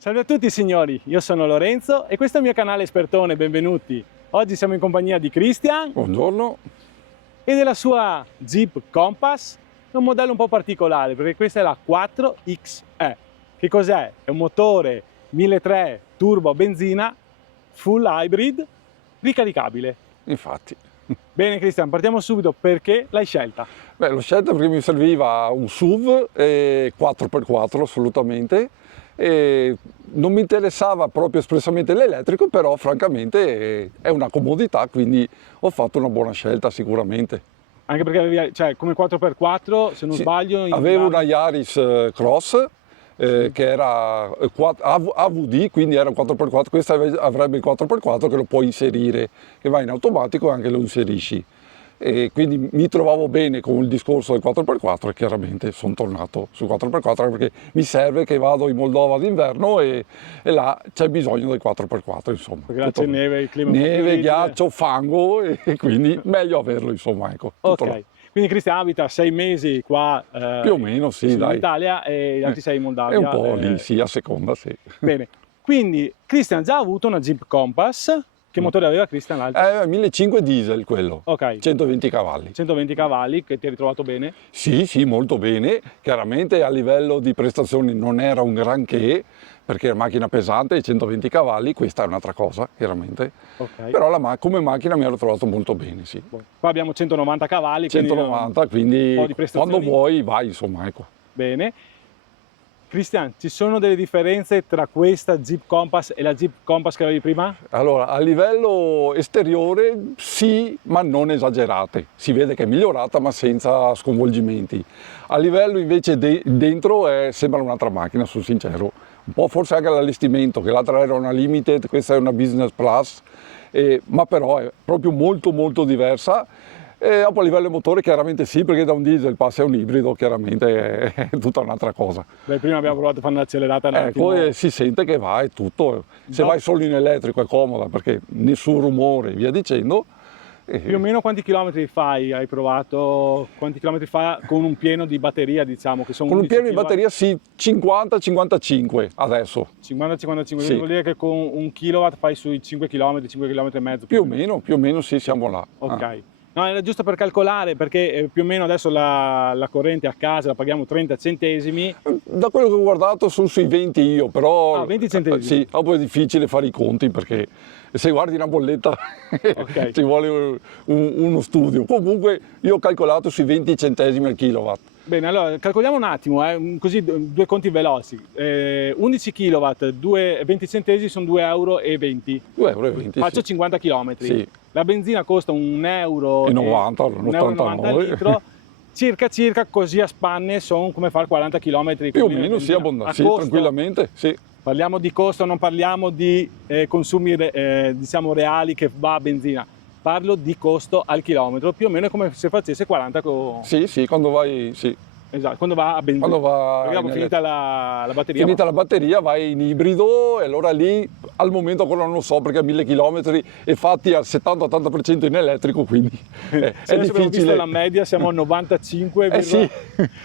Salve a tutti signori, io sono Lorenzo e questo è il mio canale Espertone, benvenuti. Oggi siamo in compagnia di Christian Buongiorno. e della sua Jeep Compass, è un modello un po' particolare perché questa è la 4XE. Che cos'è? È un motore 1.3 turbo a benzina, full hybrid, ricaricabile. Infatti. Bene Christian, partiamo subito, perché l'hai scelta? Beh, l'ho scelta perché mi serviva un SUV 4x4 assolutamente. E non mi interessava proprio espressamente l'elettrico, però francamente è una comodità, quindi ho fatto una buona scelta sicuramente. Anche perché avevi, cioè, come 4x4, se non Sì, sbaglio... avevo una Yaris Cross che era AVD, quindi era un 4x4, questa avrebbe il 4x4 che lo puoi inserire, che va in automatico e anche lo inserisci. E quindi mi trovavo bene con il discorso del 4x4 e chiaramente sono tornato sul 4x4 perché mi serve che vado in Moldova d'inverno e là c'è bisogno del 4x4, insomma. Perché là c'è neve, il clima è un po' più Neve, rigido. ghiaccio, fango e quindi meglio averlo, insomma, ecco. tutto là. Ok, quindi Cristian abita 6 mesi qua Più o meno, sì, in dai. Italia e gli altri 6 in Moldavia. È un po' lì, sì, a seconda, sì. Bene, quindi Cristian ha già avuto una Jeep Compass. Che motore aveva Cristian l'altro? 1500 diesel quello, Ok, 120 cavalli. 120 cavalli, che ti hai ritrovato bene. Sì, sì, molto bene. Chiaramente a livello di prestazioni non era un granché, perché è una macchina pesante e 120 cavalli, questa è un'altra cosa, chiaramente. Ok. Però come macchina mi ero trovato molto bene, sì. Qua abbiamo 190 cavalli, quindi 190, un po' quindi di prestazioni. quando vuoi vai, insomma, ecco. Bene. Cristian, ci sono delle differenze tra questa Jeep Compass e la Jeep Compass che avevi prima? Allora, a livello esteriore sì, ma non esagerate. Si vede che è migliorata, ma senza sconvolgimenti. A livello invece dentro sembra un'altra macchina, sono sincero. Un po' forse anche l'allestimento, che l'altra era una Limited, questa è una Business Plus, ma però è proprio molto molto diversa. E dopo a livello motore chiaramente sì, perché da un diesel passa a un ibrido, chiaramente è tutta un'altra cosa. Beh, prima abbiamo provato a fare un'accelerata un attimo. Ecco, si sente che va e tutto. Se vai solo in elettrico è comoda perché nessun rumore e via dicendo. Più o meno quanti chilometri fai? Hai provato? Quanti chilometri fa con un pieno di batteria, diciamo, che sono Con un 11 pieno di kW? batteria sì, 50-55 adesso. 50-55, Sì. quindi vuol dire che con un kilowatt fai sui 5 km, 5 km e mezzo. Più o meno sì, siamo là. Ok. No, era giusto per calcolare, perché più o meno adesso la corrente a casa la paghiamo 30 centesimi. Da quello che ho guardato sono sui 20 io, però 20 centesimi? Sì, dopo è difficile fare i conti perché se guardi una bolletta Ok. ci vuole uno studio. Comunque io ho calcolato sui 20 centesimi al kilowatt. Bene, allora calcoliamo un attimo, così due conti veloci. 11 kW, 20 centesimi sono 2,20 euro. 2,20 €. Faccio Sì. 50 km. Sì. La benzina costa 1,90 €, €, 1,90 € al litro. Circa così a spanne sono come fare 40 km. Più o meno, sì, abbondante, sì, tranquillamente, sì. Parliamo di costo, non parliamo di consumi diciamo reali che va a benzina. Parlo di costo al chilometro, più o meno come se facesse 40 con... Sì, quando vai, sì. Esatto, quando va a benzina. Quando va perché dopo finita la batteria. Finita la batteria vai in ibrido e allora lì al momento ancora non lo so perché a 1000 km e fatti al 70-80% in elettrico, quindi è Adesso abbiamo visto difficile. la media, siamo a 95, Sì.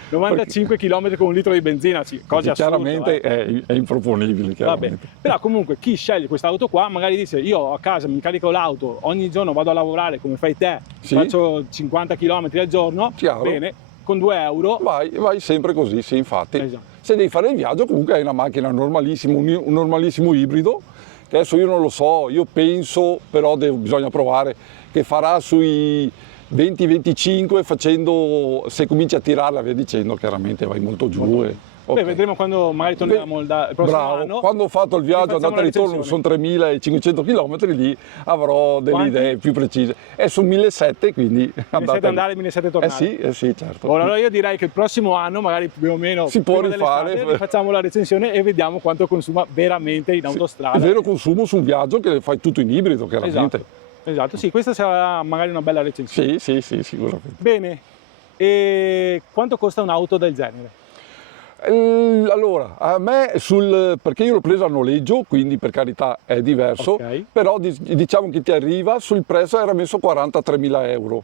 95 km con un litro di benzina, sì, cosa assurda. Chiaramente è improponibile. Vabbè, però comunque chi sceglie quest'auto qua magari dice io a casa mi carico l'auto, ogni giorno vado a lavorare come fai te, Sì. faccio 50 km al giorno, Chiaro. bene, con 2 euro. Vai sempre così, sì, infatti. Esatto. Se devi fare il viaggio comunque hai una macchina normalissima, un normalissimo ibrido, che adesso io non lo so, io penso, però bisogna provare, che farà sui 20-25 facendo, se cominci a tirarla via dicendo, chiaramente vai molto giù. Beh, vedremo quando magari torniamo il prossimo Bravo. anno. Quando ho fatto il viaggio andata e ritorno, sono 3500 km, lì avrò delle idee più precise. È su 1700, quindi 1700 andare, 1700 tornare. sì, certo. Ora allora io direi che il prossimo anno, magari più o meno, si può prima rifare, facciamo la recensione e vediamo quanto consuma veramente in autostrada. Il vero consumo su un viaggio che fai tutto in ibrido, chiaramente. Esatto, sì, questa sarà magari una bella recensione. Sì, sicuramente. Bene, e quanto costa un'auto del genere? Allora, a me perché io l'ho presa a noleggio, quindi per carità è diverso, Ok. però diciamo che ti arriva sul prezzo era messo 43.000 euro.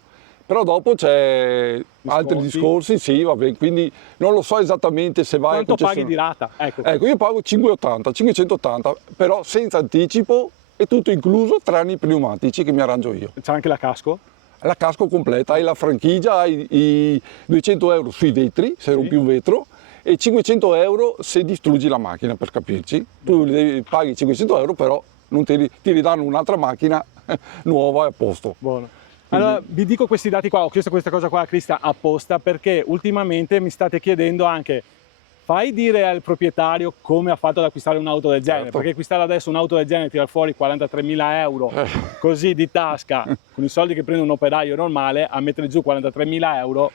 Però dopo c'è altri discorsi, sì, va bene, quindi non lo so esattamente se vai Quanto paghi di rata? Ecco. Ecco, io pago 580, 580, però senza anticipo e tutto incluso tranne i pneumatici che mi arrangio io. C'è anche la casco? La casco completa, hai la franchigia, hai i 200 euro sui vetri, se rompi un vetro, e 500 euro se distruggi la macchina, per capirci. Tu paghi 500 euro, però non ti ridanno un'altra macchina nuova e a posto. Buono. Allora, vi dico questi dati qua, ho chiesto questa cosa qua a Cristian apposta perché ultimamente mi state chiedendo anche, fai dire al proprietario come ha fatto ad acquistare un'auto del genere, Certo. perché acquistare adesso un'auto del genere, tirare fuori 43.000 euro così di tasca, con i soldi che prende un operaio normale, a mettere giù 43.000 euro,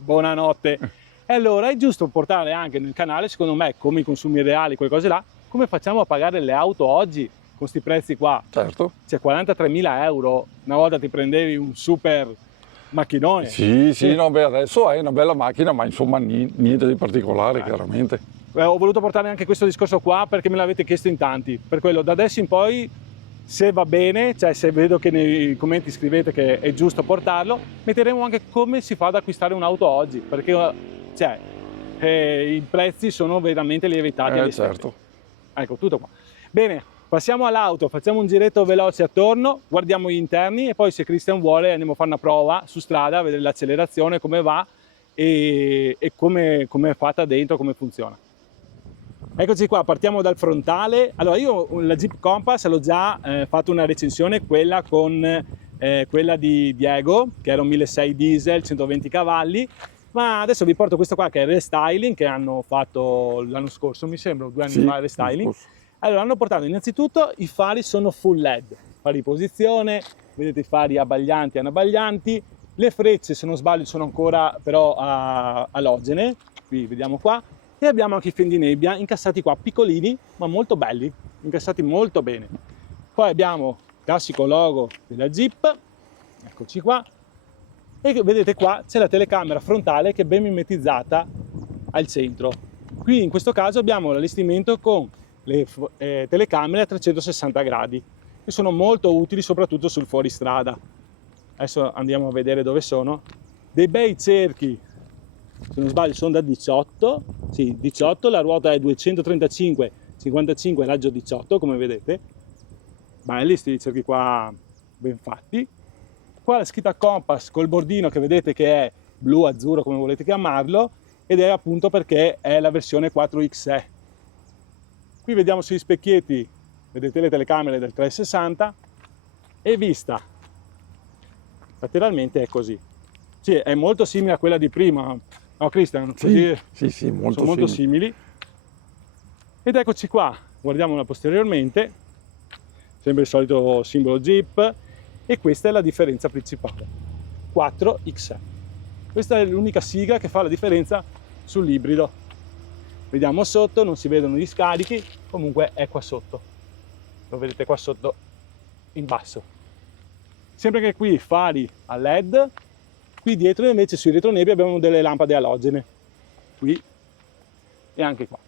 buonanotte. E allora è giusto portare anche nel canale, secondo me, come i consumi reali, quelle cose là, come facciamo a pagare le auto oggi con questi prezzi qua. Certo. Cioè 43.000 euro, una volta ti prendevi un super macchinone. Sì, sì, no, beh, adesso hai una bella macchina, ma insomma niente di particolare, chiaramente. Ho voluto portare anche questo discorso qua perché me l'avete chiesto in tanti. Per quello, da adesso in poi, se va bene, cioè se vedo che nei commenti scrivete che è giusto portarlo, metteremo anche come si fa ad acquistare un'auto oggi, perché cioè, i prezzi sono veramente lievitati. Certo. Ecco, tutto qua. Bene, passiamo all'auto, facciamo un giretto veloce attorno, guardiamo gli interni e poi se Cristian vuole andiamo a fare una prova su strada, a vedere l'accelerazione, come va e come è fatta dentro, come funziona. Eccoci qua, partiamo dal frontale. Allora io la Jeep Compass l'ho già fatto una recensione, quella con quella di Diego, che era un 1.600 diesel, 120 cavalli, ma adesso vi porto questo qua che è il restyling che hanno fatto l'anno scorso, mi sembra, 2 anni fa il restyling. Allora hanno portato innanzitutto i fari sono full LED, fari di posizione, vedete i fari abbaglianti e anabbaglianti, le frecce se non sbaglio sono ancora però alogene, qui vediamo qua, e abbiamo anche i feni di nebbia incassati qua, piccolini ma molto belli, incassati molto bene. Poi abbiamo il classico logo della Jeep, eccoci qua, e vedete qua c'è la telecamera frontale che è ben mimetizzata al centro. Qui in questo caso abbiamo l'allestimento con le telecamere a 360 gradi, che sono molto utili soprattutto sul fuoristrada. Adesso andiamo a vedere dove sono. Dei bei cerchi, se non sbaglio sono da 18, sì 18, la ruota è 235, 55 raggio 18 come vedete. Belli questi cerchi qua, ben fatti. Qua la scritta Compass col bordino che vedete che è blu, azzurro come volete chiamarlo, ed è appunto perché è la versione 4XE. Qui vediamo sugli specchietti, vedete le telecamere del 360 e vista lateralmente è così. Sì, è molto simile a quella di prima, no Cristian? Sì, sì, molto simili. Ed eccoci qua, guardiamola posteriormente, sempre il solito simbolo Jeep, e questa è la differenza principale, 4XE. Questa è l'unica sigla che fa la differenza sull'ibrido. Vediamo sotto, non si vedono gli scarichi, comunque è qua sotto, lo vedete qua sotto in basso. Sempre che qui fari a LED, qui dietro invece sui retronebbia abbiamo delle lampade alogene, qui e anche qua.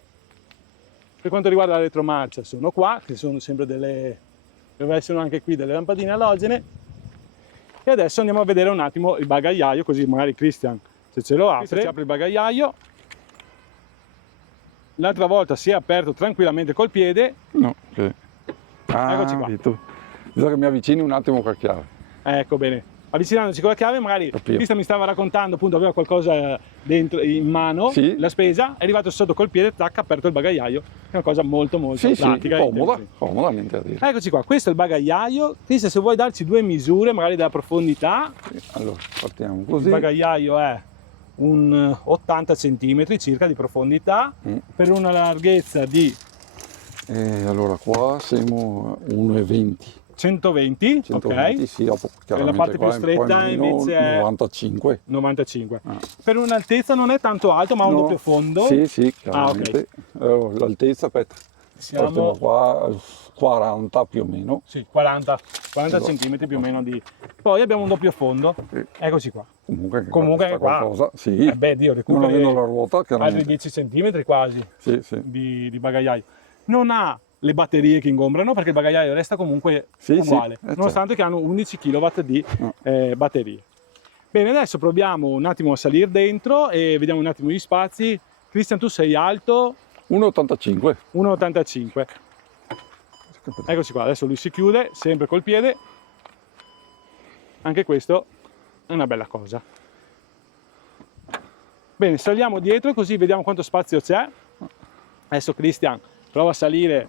Per quanto riguarda la retromarcia sono qua, che sono sempre deve essere anche qui delle lampadine alogene. E adesso andiamo a vedere un attimo il bagagliaio, così magari Cristian se ce lo apre, si apre il bagagliaio. L'altra volta si è aperto tranquillamente col piede. No, ok. Eccoci qua. Bisogna che mi avvicini un attimo con la chiave. Ecco bene. Avvicinandoci con la chiave, magari Cristian mi stava raccontando, appunto, aveva qualcosa dentro in mano, sì. La spesa, è arrivato sotto col piede, tac, aperto il bagagliaio. È una cosa molto pratica. Sì, comoda, niente da dire. Eccoci qua, questo è il bagagliaio. Cristian, se vuoi darci 2 misure, magari della profondità. Allora, partiamo così. Il bagagliaio è un 80 cm circa di profondità, per una larghezza di allora qua siamo 1,20 120, ok, sì, dopo, e la parte più stretta invece è 95 per un'altezza non è tanto alto ma ha un doppio fondo. Sì, chiaramente. L'altezza, aspetta, siamo qua 40 più o meno, sì, 40 cm più o meno poi abbiamo un doppio fondo, eccoci qua. Comunque qua qualcosa, sì. Dio, recuperi non la ruota, altri 10 cm quasi di bagagliaio. Non ha le batterie che ingombrano perché il bagagliaio resta comunque uguale, nonostante che hanno 11 kW di batterie. Bene, adesso proviamo un attimo a salire dentro e vediamo un attimo gli spazi. Cristian, tu sei alto 1,85. 1,85. Eccoci qua, adesso lui si chiude, sempre col piede. Anche questo è una bella cosa. Bene, saliamo dietro così vediamo quanto spazio c'è. Adesso Cristian prova a salire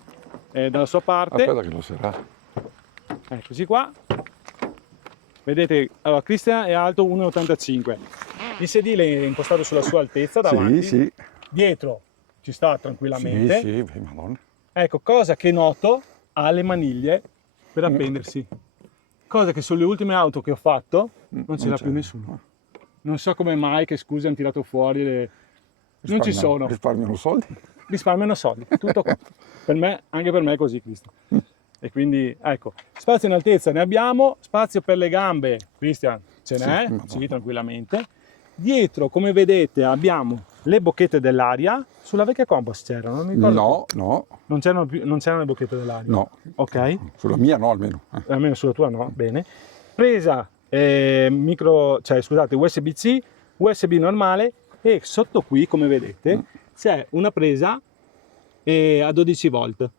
dalla sua parte. Aspetta che lo sarà. Eccoci qua. Vedete, allora Cristian è alto 1,85. Il sedile è impostato sulla sua altezza davanti. Sì, sì. Dietro ci sta tranquillamente. Sì, sì, madonna. Ecco, cosa che noto, ha le maniglie per appendersi. Cosa che sulle ultime auto che ho fatto non ce l'ha più nessuno. Non so come mai, che scuse hanno tirato fuori le... Non ci sono. Risparmiano soldi. Risparmiano soldi, tutto qua. Per me, anche per me è così, Cristian. E quindi, ecco, spazio in altezza ne abbiamo, spazio per le gambe, Cristian, ce n'è, sì, tranquillamente. Dietro, come vedete, abbiamo le bocchette dell'aria. Sulla vecchia Compass c'erano? Non mi ricordo. No, no. Non c'erano le bocchette dell'aria? No. Ok. Sulla mia no, almeno. Almeno sulla tua no, bene. Presa scusate, USB-C, USB normale e sotto qui, come vedete, c'è una presa a 12 volt.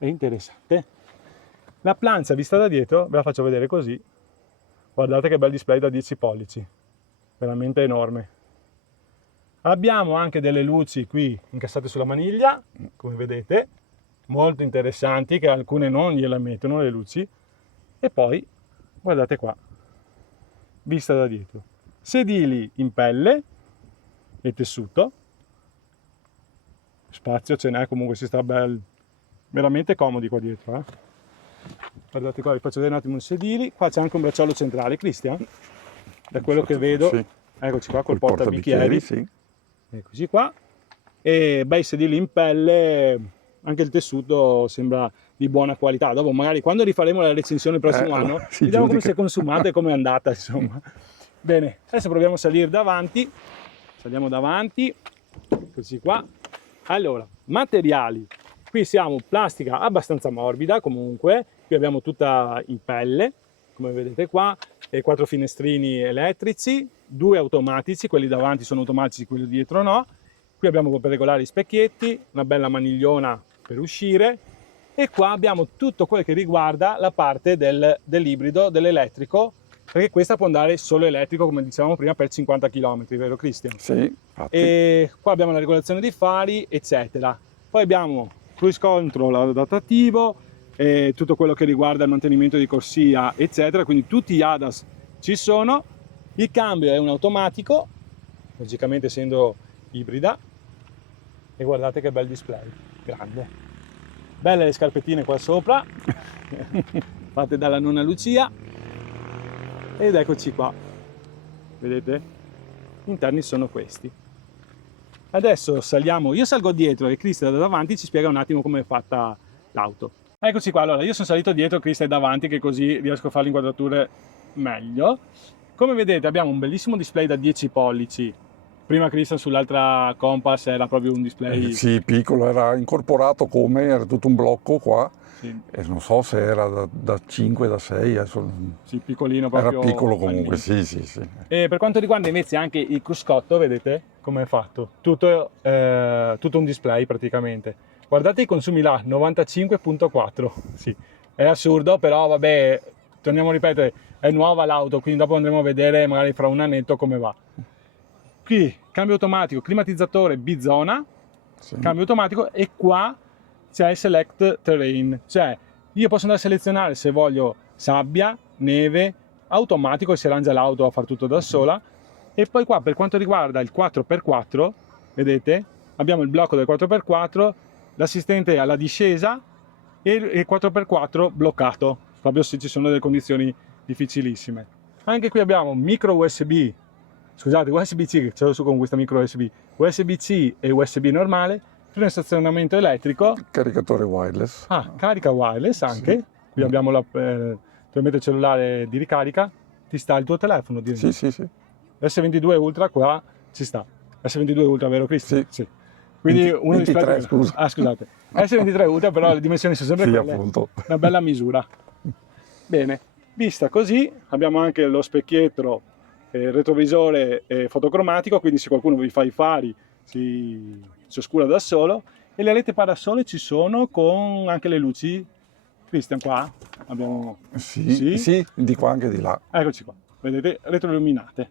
È interessante. La plancia vista da dietro, ve la faccio vedere così. Guardate che bel display da 10 pollici, veramente enorme. Abbiamo anche delle luci qui incassate sulla maniglia, come vedete, molto interessanti, che alcune non gliela mettono le luci. E poi, guardate qua, vista da dietro. Sedili in pelle e tessuto. Spazio ce n'è, comunque si sta veramente comodi qua dietro. Guardate qua, vi faccio vedere un attimo i sedili. Qua c'è anche un bracciolo centrale, Cristian, da quello che vedo. Sì. Eccoci qua col portabicchieri. Sì. Eccoci qua. E bei sedili in pelle, anche il tessuto sembra di buona qualità. Dopo magari quando rifaremo la recensione il prossimo anno, vediamo come si è consumata e come è andata, insomma. Bene, adesso proviamo a salire davanti. Saliamo davanti, eccoci qua. Allora, materiali. Qui siamo plastica abbastanza morbida comunque, qui abbiamo tutta in pelle, come vedete qua, e 4 finestrini elettrici, 2 automatici, quelli davanti sono automatici, quelli dietro no. Qui abbiamo per regolare i specchietti, una bella manigliona per uscire e qua abbiamo tutto quello che riguarda la parte dell'ibrido, dell'elettrico, perché questa può andare solo elettrico, come dicevamo prima, per 50 km, vero Cristian? Sì, infatti. E qua abbiamo la regolazione dei fari, eccetera. Poi abbiamo cruise control adattativo, tutto quello che riguarda il mantenimento di corsia, eccetera. Quindi tutti gli ADAS ci sono. Il cambio è un automatico, logicamente essendo ibrida. E guardate che bel display, grande. Belle le scarpettine qua sopra, fatte dalla nonna Lucia. Ed eccoci qua, vedete? Gli interni sono questi. Adesso saliamo, io salgo dietro e Cristian da davanti ci spiega un attimo come è fatta l'auto. Eccoci qua, allora io sono salito dietro, Cristian è davanti, che così riesco a fare le inquadrature meglio. Come vedete abbiamo un bellissimo display da 10 pollici. Prima Cristian sull'altra Compass era proprio un display... Sì, piccolo, era incorporato come, era tutto un blocco qua. Sì. E non so se era da 5, da 6, adesso... Sì, piccolino proprio. Era piccolo comunque, sì. E per quanto riguarda invece anche il cruscotto, vedete come è fatto? Tutto un display praticamente. Guardate i consumi là, 95.4. Sì, è assurdo, però vabbè, torniamo a ripetere, è nuova l'auto, quindi dopo andremo a vedere magari fra un annetto come va. Qui cambio automatico, climatizzatore bizona, sì. Cambio automatico, e qua c'è il select terrain, cioè io posso andare a selezionare se voglio sabbia, neve, automatico, si arrangia l'auto a far tutto da sola. E poi qua per quanto riguarda il 4x4, vedete, abbiamo il blocco del 4x4, l'assistente alla discesa e il 4x4 bloccato, proprio se ci sono delle condizioni difficilissime. Anche qui abbiamo micro USB, scusate, USB-C, che c'è su con questa micro USB, USB-C e USB normale, freno stazionamento elettrico, caricatore wireless. Carica wireless anche. Sì. Qui abbiamo il cellulare di ricarica, ti sta il tuo telefono, direi. Sì. S22 Ultra qua ci sta. S22 Ultra, vero Cristian? Sì. Quindi 23, scusa. Scusate. S23 Ultra, però le dimensioni sono sempre quelle. Appunto. Una bella misura. Bene, vista così, abbiamo anche lo specchietto retrovisore fotocromatico, quindi se qualcuno vi fa i fari si oscura da solo, e le alette parasole ci sono con anche le luci. Christian, qua abbiamo... Sì, di qua anche di là. Eccoci qua, vedete, retroilluminate.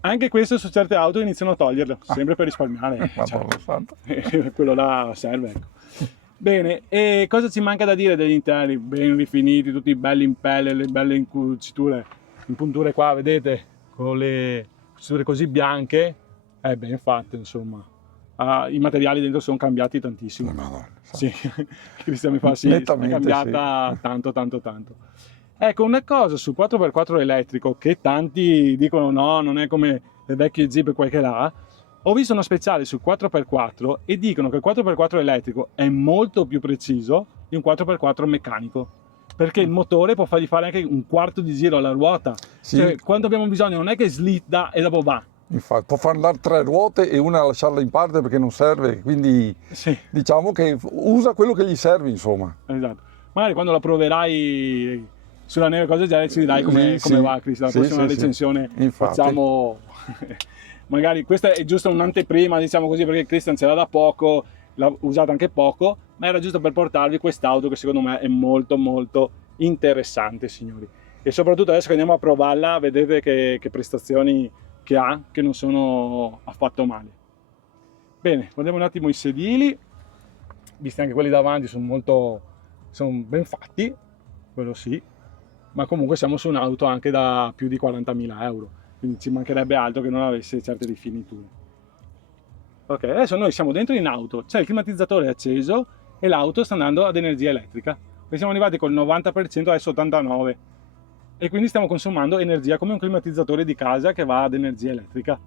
Anche questo su certe auto iniziano a toglierle, sempre per risparmiare. Madonna santa. Quello là serve, ecco. Bene, e cosa ci manca da dire degli interni? Ben rifiniti, tutti belli in pelle, le belle incuciture, impunture qua, vedete, con le cuciture così bianche, ben fatte, insomma. I materiali dentro sono cambiati tantissimo. Madonna, sì, Cristian mi fa sì, è cambiata sì. tanto. Ecco, una cosa sul 4x4 elettrico, che tanti dicono no, non è come le vecchie Jeep quel che là. Ho visto uno speciale sul 4x4 e dicono che il 4x4 elettrico è molto più preciso di un 4x4 meccanico, perché il motore può fargli fare anche un quarto di giro alla ruota. Sì. Cioè, quando abbiamo bisogno non è che slitta e dopo va. Infatti, può far andare 3 ruote e una lasciarla in parte perché non serve, quindi sì. Diciamo che usa quello che gli serve, insomma. Esatto. Magari quando la proverai sulla neve, cose genere, ci dirai come va, Cristian. La prossima recensione facciamo... Magari questa è giusto un'anteprima, diciamo così, perché Christian ce l'ha da poco, l'ha usata anche poco, ma era giusto per portarvi quest'auto che secondo me è molto interessante, signori. E soprattutto adesso che andiamo a provarla, vedete che prestazioni che ha, che non sono affatto male. Bene, guardiamo un attimo i sedili, visti anche quelli davanti sono ben fatti, quello sì, ma comunque siamo su un'auto anche da più di 40.000 euro. Quindi ci mancherebbe altro che non avesse certe rifiniture. Ok, adesso noi siamo dentro in auto, c'è il climatizzatore acceso e l'auto sta andando ad energia elettrica. Noi siamo arrivati col 90%, adesso 89%. E quindi stiamo consumando energia come un climatizzatore di casa che va ad energia elettrica.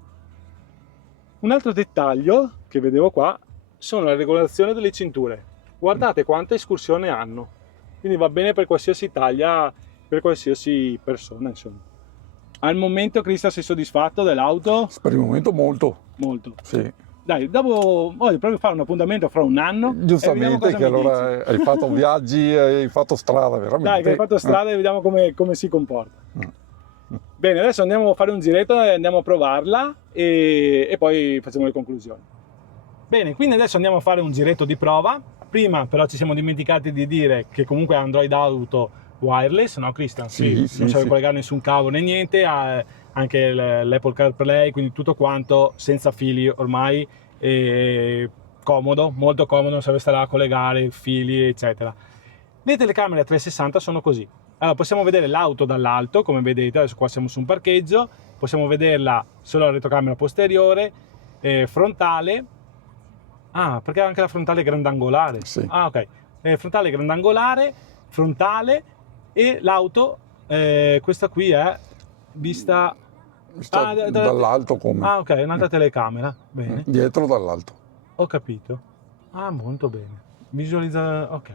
Un altro dettaglio che vedevo qua sono la regolazione delle cinture. Guardate quanta escursione hanno. Quindi va bene per qualsiasi taglia, per qualsiasi persona, insomma. Al momento, Cristian, sei soddisfatto dell'auto? Per il momento molto. Molto. Sì. Dai, dopo voglio proprio fare un appuntamento fra un anno. Giustamente, che allora hai fatto viaggi, hai fatto strada, veramente. Dai, che hai fatto strada e vediamo come si comporta. Bene, adesso andiamo a fare un giretto e andiamo a provarla e poi facciamo le conclusioni. Bene, quindi adesso andiamo a fare un giretto di prova. Prima però ci siamo dimenticati di dire che comunque Android Auto wireless, no Christian? Sì, non serve collegare nessun cavo né niente, ha anche l'Apple CarPlay, quindi tutto quanto senza fili ormai, comodo, molto comodo, non serve stare a collegare fili eccetera. Le telecamere a 360 sono così. Allora possiamo vedere l'auto dall'alto, come vedete, adesso qua siamo su un parcheggio, possiamo vederla solo la retrocamera posteriore, frontale, perché anche la frontale grandangolare, sì. Ok, frontale grandangolare, frontale. E l'auto, questa qui è vista dall'alto come? Ok, un'altra telecamera, bene. Dietro dall'alto. Ho capito. Molto bene. Visualizza, ok.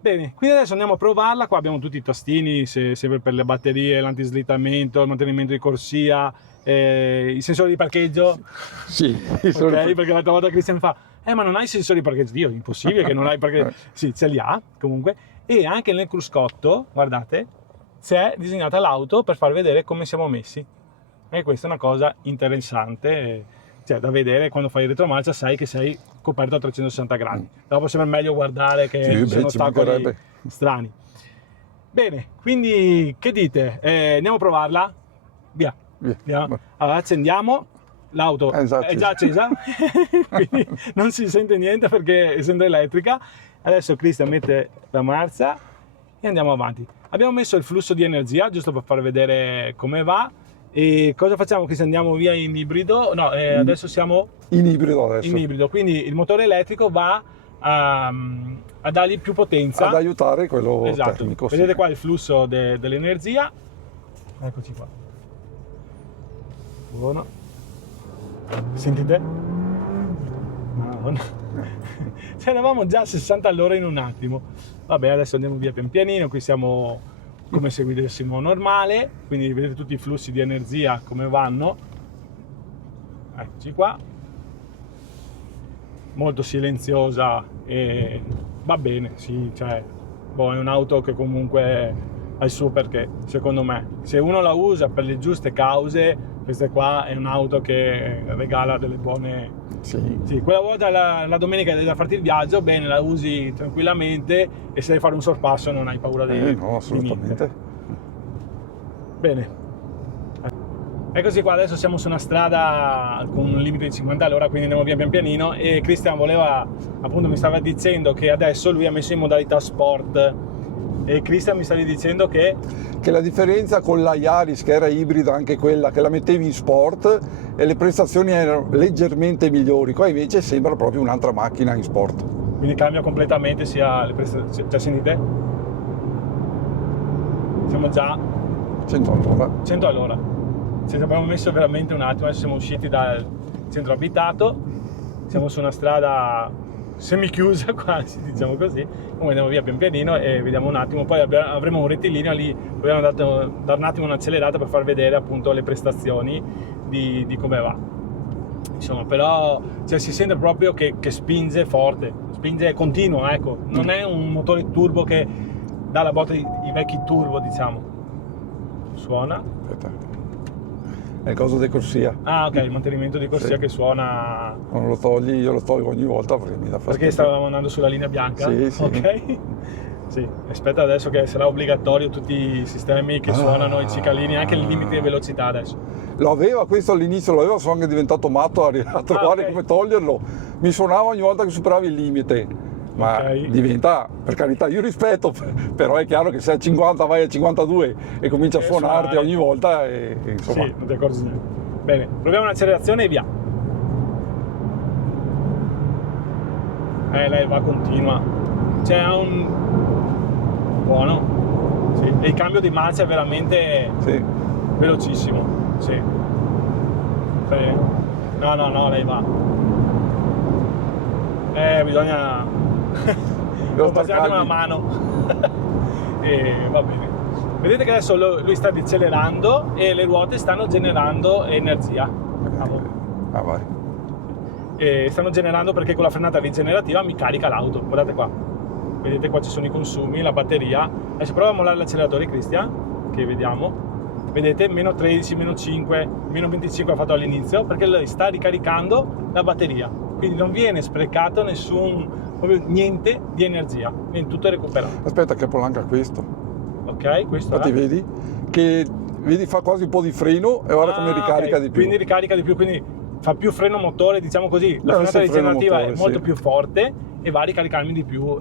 Bene, quindi adesso andiamo a provarla. Qua abbiamo tutti i tastini, sempre per le batterie, l'antislittamento, il mantenimento di corsia, i sensori di parcheggio. Sì. Ok, perché l'altra volta Cristian mi fa ma non hai i sensori di parcheggio? Dio, impossibile che non hai parcheggio. Sì, ce li ha comunque. E anche nel cruscotto, guardate, c'è disegnata l'auto per far vedere come siamo messi. E questa è una cosa interessante, cioè da vedere quando fai il retromarcia, sai che sei coperto a 360 gradi. Dopo sembra meglio guardare che ci sono ostacoli strani. Bene, quindi che dite? Andiamo a provarla? Via. Allora accendiamo. L'auto è già accesa, quindi non si sente niente perché essendo elettrica. Adesso Cristian mette la marcia e andiamo avanti. Abbiamo messo il flusso di energia giusto per far vedere come va. E cosa facciamo? Cristian, andiamo via in ibrido? No, adesso siamo in ibrido adesso. In ibrido, quindi il motore elettrico va a dargli più potenza. Ad aiutare quello tecnico. Vedete qua il flusso dell'energia. Eccoci qua. Buono. Sentite? Madonna. Cioè, eravamo già a 60 all'ora in un attimo. Vabbè, adesso andiamo via pian pianino. Qui siamo come se guidassimo normale, quindi vedete tutti i flussi di energia come vanno. Eccoci qua. Molto silenziosa e va bene, sì, cioè, è un'auto che comunque ha il suo perché, secondo me. Se uno la usa per le giuste cause, questa qua è un'auto che regala delle buone... Sì, quella volta la domenica devi farti il viaggio, bene, la usi tranquillamente e se devi fare un sorpasso non hai paura di no, assolutamente. Bene. Eccoci qua, adesso siamo su una strada con un limite di 50 all'ora, quindi andiamo via pian pianino e Christian mi stava dicendo che adesso lui ha messo in modalità sport e Christian mi stavi dicendo che la differenza con la Yaris, che era ibrida anche quella, che la mettevi in sport e le prestazioni erano leggermente migliori, qua invece sembra proprio un'altra macchina in sport. Quindi cambia completamente sia le prestazioni, cioè sentite? Siamo già 100 all'ora. 100 all'ora. Ci abbiamo messo veramente un attimo, adesso siamo usciti dal centro abitato, siamo su una strada semichiusa quasi, diciamo così, comunque andiamo via pian pianino e vediamo un attimo, poi avremo un rettilineo lì, dobbiamo dare un attimo un'accelerata per far vedere appunto le prestazioni di come va. Insomma, però cioè, si sente proprio che spinge forte, spinge continuo, ecco, non è un motore turbo che dà la botta i vecchi turbo, diciamo. Suona. Aspetta. È il coso di corsia. Ah, ok, il mantenimento di corsia che suona. Non lo togli, io lo tolgo ogni volta perché mi dà fastidio. Perché stavamo andando sulla linea bianca? Sì. Ok. Sì, aspetta adesso che sarà obbligatorio tutti i sistemi che suonano, i cicalini, anche il limite di velocità adesso. Lo aveva questo all'inizio, lo aveva, sono anche diventato matto a trovare come toglierlo. Mi suonava ogni volta che superava il limite. Ma diventa, per carità, io rispetto, però è chiaro che se a 50 vai a 52 e comincia a suonarti ogni volta e insomma... Sì, non ti accorgi neanche. Bene, proviamo un'accelerazione e via. Lei va continua. C'è un... buono. Sì. E il cambio di marcia è veramente velocissimo. Sì. No, lei va. Bisogna... Devo passarmi una mano. E va bene. Vedete che adesso lui sta decelerando e le ruote stanno generando energia. Vai. E stanno generando perché con la frenata rigenerativa mi carica l'auto. Guardate qua. Vedete qua ci sono i consumi, la batteria. Adesso prova a mollare l'acceleratore, Christian, che vediamo. Vedete, meno 13, meno 5, meno 25 ha fatto all'inizio perché lui sta ricaricando la batteria. Quindi non viene sprecato niente di energia, viene tutto recuperato. Aspetta che polanca questo. Ok, questo infatti vedi che fa quasi un po' di freno e ora come ricarica di più. Quindi ricarica di più, quindi fa più freno motore, diciamo così. La frenata rigenerativa è molto più forte e va a ricaricarmi di più.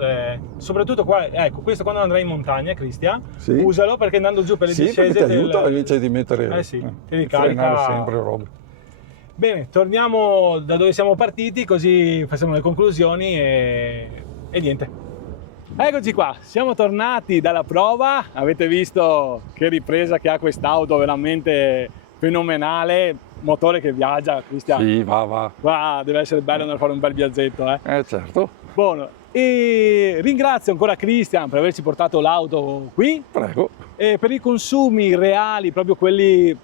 Soprattutto qua, ecco, questo quando andrai in montagna, Christian, usalo perché andando giù per le discese ti aiuta invece di mettere ti ricarica sempre robe. Bene, torniamo da dove siamo partiti, così facciamo le conclusioni e niente. Eccoci qua, siamo tornati dalla prova, avete visto che ripresa che ha quest'auto, veramente fenomenale, motore che viaggia, Christian. Sì, va. Qua deve essere bello andare a fare un bel viaggetto, certo. Buono, e ringrazio ancora Christian per averci portato l'auto qui. Prego. E per i consumi reali, proprio quelli...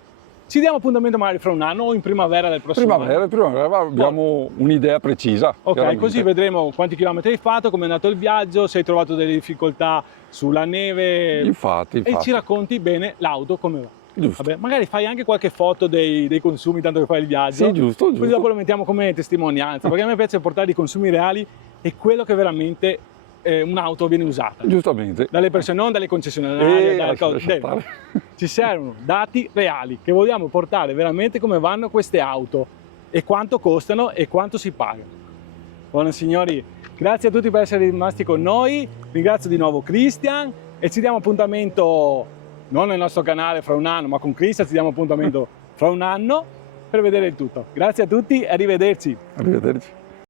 Ci diamo appuntamento magari fra un anno o in primavera del prossimo anno? Primavera abbiamo un'idea precisa. Ok, così vedremo quanti chilometri hai fatto, come è andato il viaggio, se hai trovato delle difficoltà sulla neve. Infatti. E ci racconti bene l'auto come va. Giusto. Vabbè, magari fai anche qualche foto dei consumi tanto che fai il viaggio. Sì, giusto. Così dopo lo mettiamo come testimonianza, perché a me piace portare i consumi reali e quello che veramente un'auto viene usata. Giustamente. Dalle persone, non dalle concessionarie, dalle cose. Ci servono dati reali che vogliamo portare veramente come vanno queste auto e quanto costano e quanto si pagano. Buona signori, grazie a tutti per essere rimasti con noi, ringrazio di nuovo Christian e ci diamo appuntamento non nel nostro canale fra un anno, ma con Christian ci diamo appuntamento fra un anno per vedere il tutto. Grazie a tutti e arrivederci. Arrivederci.